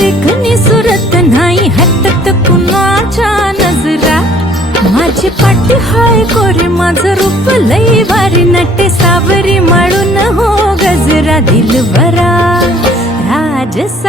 देखणी सुरत नाही हटत कुणाच्या नजरा. माझी पाठी हाय कोरे माझं रूप लई भारी नटे सावरी माळून हो गजरा दिलबरा राजसा